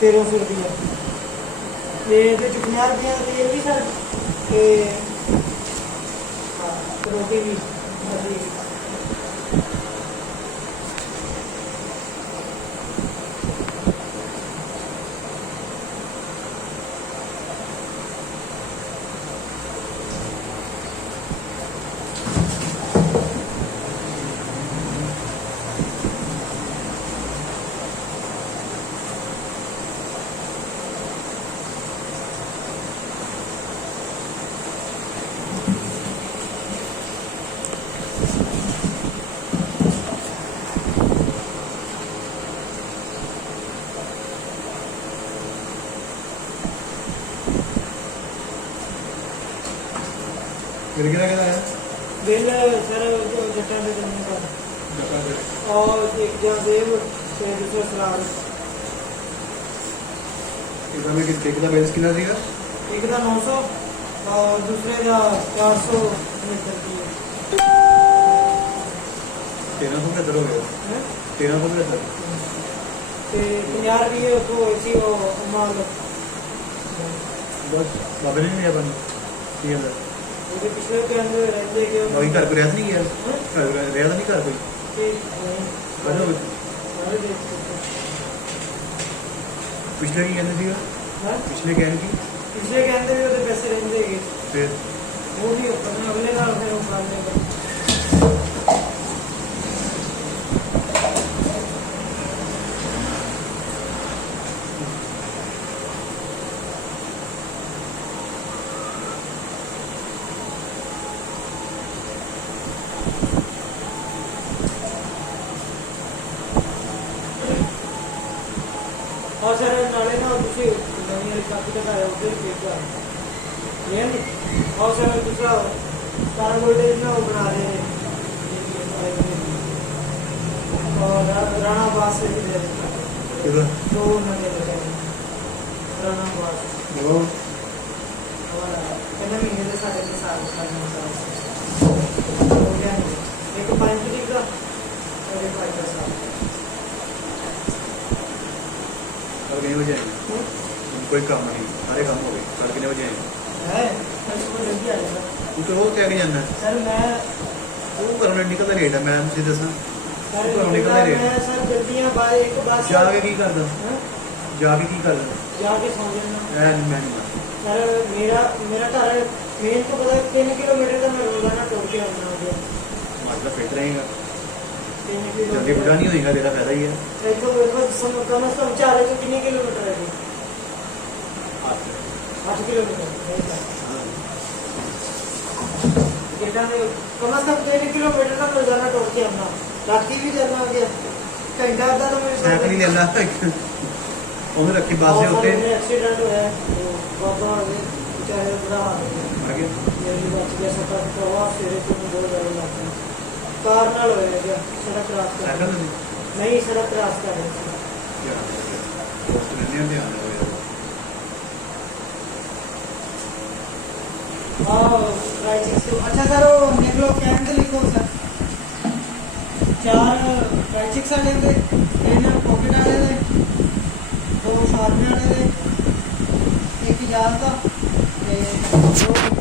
1300 रुपया ये 50 रुपये तेल भी सर रोटी भी बिल कितना है? बिल सर जो जटा दे देने का और एक जो देव से दूसरा सलाद इसमें में कितने का बेस कितना दिया? एक का 900 और दूसरे का 400 मीटर की 1300 का हो गया 1300 का सर ते 50 रुपये तो ऐसी वो माल बस बाबे ने लिया बन ये अंदर ये पिछले के अंदर रहते के वही घर को रहता नहीं गया घर रहता नहीं घर कोई अरे पिछले की कहने दिया पिछले कहने की पिछले के अंदर भी तो पैसे रहते हैं फिर वो भी अपने अगले साल में उठाने का और सर नाले ना दूसरी दुनिया की काफी तक आया उधर देखा ये नहीं और सर दूसरा कार्बोहाइड्रेट ना वो बना रहे हैं और राणा बास से भी दे देता है तो उन्होंने बताया राणा बास वो और कहना महीने के साथ करना होता है हो गया एक 5 तरीक का और एक 5 का साथ कल कितने बजे आएंगे कोई काम नहीं सारे काम हो गए कल कितने बजे आएंगे है कल सुबह जल्दी आ जाएगा तू तो वो क्या नहीं जाना सर मैं तू घरों निकलता लेट है मैं तुझे दसा सर घरों निकलता लेट मैं सर जल्दियां बाय एक बात जाके की करदा जाके की करदा जाके सो जाना मैं नहीं सर मेरा घर मेन तो पता 3 किलोमीटर का मैं रोजाना टोल के आना हो गया मतलब फिट रहेगा 3 जल्दी किलोमीटर बुढ़ा नहीं होएगा तेरा फायदा ही है एक तो कम से कम 4 तो कितने किलोमीटर है 8 किलोमीटर बेटा ने कम से कम 3 किलोमीटर का रोजाना टोल के आना रात भी जाना हो गया घंटा आधा तो मैं साइकिल नहीं लेना ਉਹਨੇ ਰੱਖੀ ਬਾਸੇ ਉੱਤੇ एक्सीडेंट होया तो बाबा बेचारे बुरा हाल हो गया आगे मेरी बात जैसा कर प्रवाह तेरे को बहुत ज्यादा लगता है कार नाल होया गया सड़क क्रॉस कर साइकिल नहीं सड़क क्रॉस कर रहे थे यार दोस्त ने नहीं ध्यान रखा राइट अच्छा सर वो निकलो कैन से लिखो सर 4 राइट सिक्स वाले थे 3 पॉकेट वाले थे 2 शार्प वाले थे 1 जाल का 2